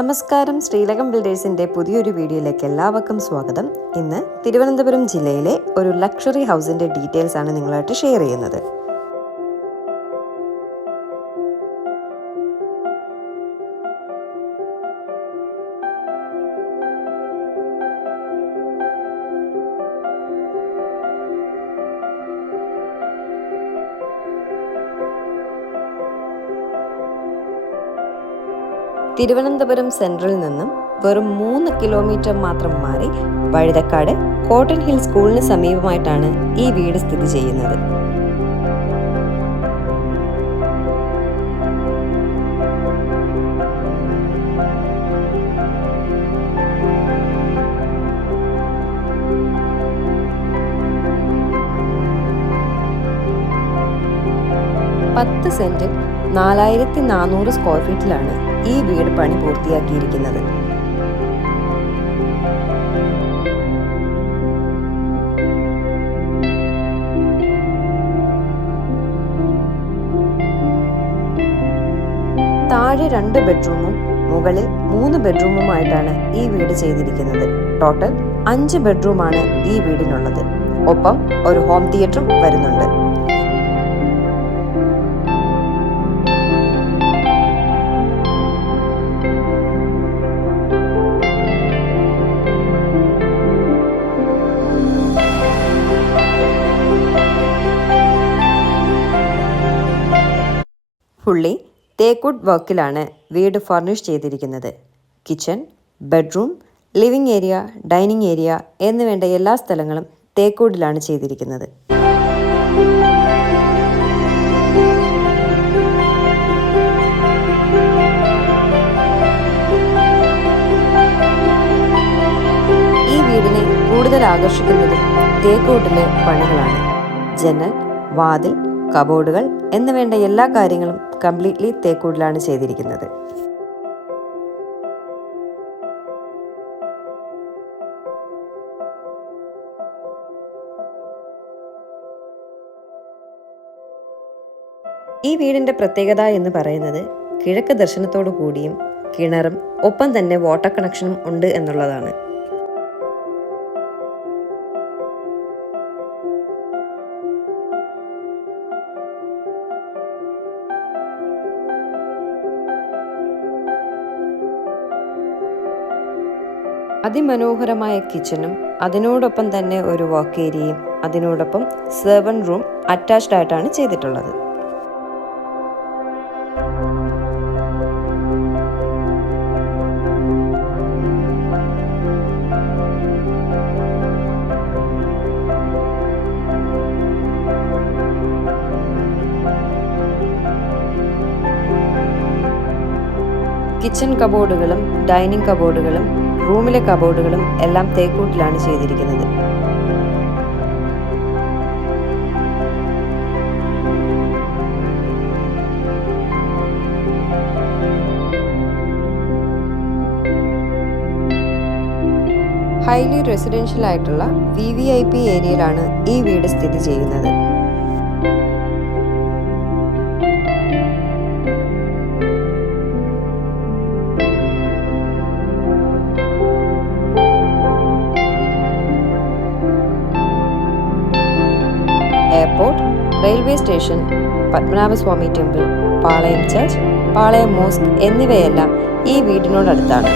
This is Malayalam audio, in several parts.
നമസ്കാരം, ശ്രീലകം ബിൽഡേഴ്സിൻ്റെ പുതിയൊരു വീഡിയോയിലേക്ക് എല്ലാവർക്കും സ്വാഗതം. ഇന്ന് തിരുവനന്തപുരം ജില്ലയിലെ ഒരു ലക്ഷറി ഹൗസിൻ്റെ ഡീറ്റെയിൽസ് ആണ് നിങ്ങളായിട്ട് ഷെയർ ചെയ്യുന്നത്. തിരുവനന്തപുരം സെൻട്രലിൽ നിന്നും വെറും 3 കിലോമീറ്റർ മാത്രം മാറി വഴുതക്കാട് കോട്ടൺ ഹിൽ സ്കൂളിന് സമീപമായിട്ടാണ് ഈ വീട് സ്ഥിതി ചെയ്യുന്നത്. പത്ത് സെന്റിൽ 4400 സ്ക്വയർ ഫീറ്റിലാണ് ഈ വീട് പണി പൂർത്തിയാക്കിയിരിക്കുന്നത്. താഴെ 2 ബെഡ്റൂമും മുകളിൽ 3 ബെഡ്റൂമുമായിട്ടാണ് ഈ വീട് ചെയ്തിരിക്കുന്നത്. ടോട്ടൽ 5 ബെഡ്റൂമാണ് ഈ വീടിനുള്ളത്. ഒപ്പം ഒരു ഹോം തിയേറ്ററും വരുന്നുണ്ട്. ഫുള്ളി തേക്കൂട്ട് വർക്കിലാണ് വീട് ഫർണിഷ് ചെയ്തിരിക്കുന്നത്. Kitchen, bedroom, living area, dining area എന്നുവേണ്ട എല്ലാ സ്ഥലങ്ങളും തേക്കൂട്ടിലാണ് ചെയ്തിരിക്കുന്നത്. ഈ വീടിനെ കൂടുതൽ ആകർഷിക്കുന്നത് തേക്കൂട്ടിലെ പണികളാണ്. ജനൽ, വാതിൽ, കബോർഡുകൾ എന്നുവേണ്ട എല്ലാ കാര്യങ്ങളും കംപ്ലീറ്റ്ലി തേക്കൂട്ടിലാണ് ചെയ്തിരിക്കുന്നത്. ഈ വീടിന്റെ പ്രത്യേകത എന്ന് പറയുന്നത് കിഴക്ക് ദർശനത്തോടു കൂടിയും കിണറും ഒപ്പം തന്നെ വാട്ടർ കണക്ഷനും ഉണ്ട് എന്നുള്ളതാണ്. അതിമനോഹരമായ കിച്ചണും അതിനോടൊപ്പം തന്നെ ഒരു വർക്ക് ഏരിയയും അതിനോടൊപ്പം സെർവന്റ് റൂം അറ്റാച്ച്ഡ് ആയിട്ടാണ് ചെയ്തിട്ടുള്ളത്. കിച്ചൺ കബോർഡുകളും ഡൈനിങ് കബോർഡുകളും റൂമിലെ കബോർഡുകളും എല്ലാം തേക്കൂട്ടിലാണ് ചെയ്തിരിക്കുന്നത്. ഹൈലി റെസിഡൻഷ്യൽ ആയിട്ടുള്ള VVIP ഏരിയയിലാണ് ഈ വീട് സ്ഥിതി ചെയ്യുന്നത്. Airport, railway station, Padmanabhaswamy temple, Palayam church, Palayam mosque എന്നിവയെല്ലാം ഈ വീടിനോടടുത്താണ്.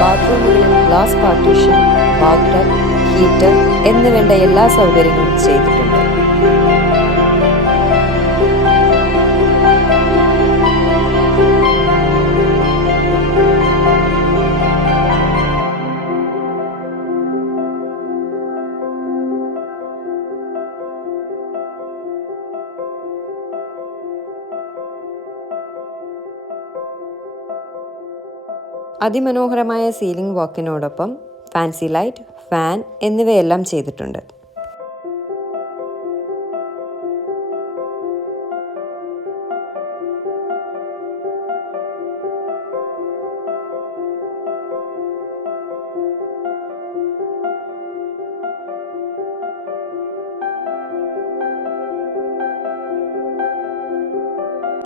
ബാത്റൂമുകളിൽ ഗ്ലാസ് പാർട്ടീഷൻ, ബാത്ടബ്, ഹീറ്റർ എന്നുവേണ്ട എല്ലാ സൗകര്യങ്ങളും ചെയ്തിട്ടുണ്ട്. അതിമനോഹരമായ സീലിംഗ് വർക്കിനോടൊപ്പം ഫാൻസി ലൈറ്റ്, ഫാൻ എന്നിവയെല്ലാം ചെയ്തിട്ടുണ്ട്.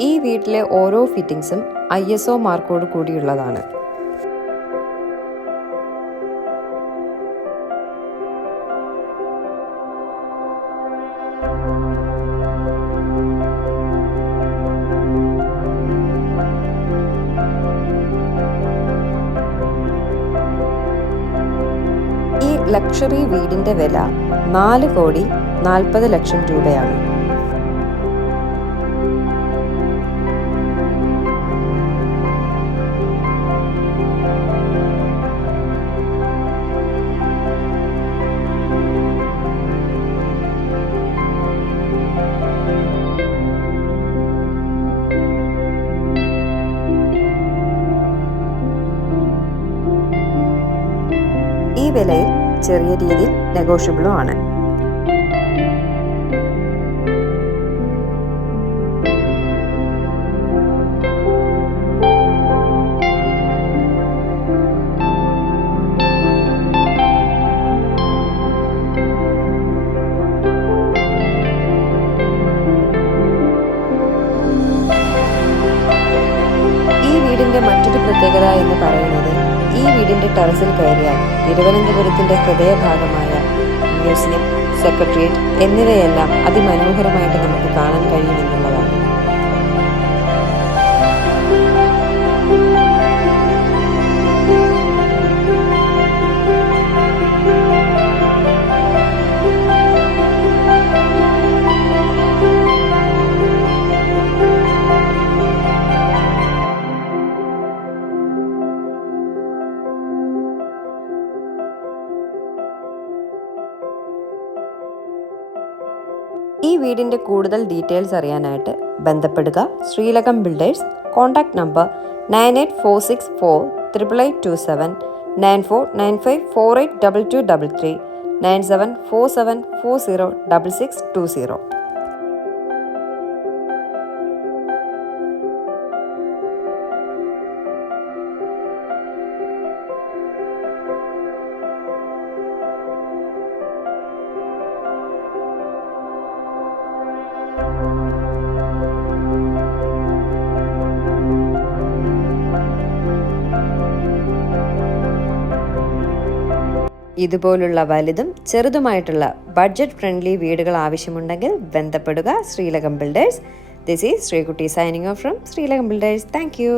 ഈ വീട്ടിലെ ഓരോ ഫിറ്റിംഗ്സും ISO മാർക്കോട് കൂടിയുള്ളതാണ്. ഈ ലക്ഷറി വീടിന്റെ വില 4,40,00,000 രൂപയാണ്. ഈ വിലയിൽ ചെറിയ രീതിയിൽ നെഗോഷ്യബിളും ആണ്. ഈ വീടിന്റെ മറ്റൊരു പ്രത്യേകത എന്ന് പറയുന്നത് ഈ വീടിന്റെ ടെറസിൽ കയറിയാൽ തിരുവനന്തപുരത്തിന്റെ ഹൃദയഭാഗമായ മ്യൂസിയം, സെക്രട്ടേറിയറ്റ് എന്നിവയെല്ലാം അതിമനോഹരമായിട്ട് നമുക്ക് കാണാൻ കഴിയുമെന്നുള്ളതാണ്. ഈ വീടിൻ്റെ കൂടുതൽ ഡീറ്റെയിൽസ് അറിയാനായിട്ട് ബന്ധപ്പെടുക ശ്രീലകം ബിൽഡേഴ്സ്. Contact number 9846488827, 9495482233, 9747406620. ഇതുപോലുള്ള വലുതും ചെറുതുമായിട്ടുള്ള ബഡ്ജറ്റ് ഫ്രണ്ട്ലി വീടുകൾ ആവശ്യമുണ്ടെങ്കിൽ ബന്ധപ്പെടുക Sreelakam builders. This is Sreekutty signing off from Sreelakam builders. Thank U.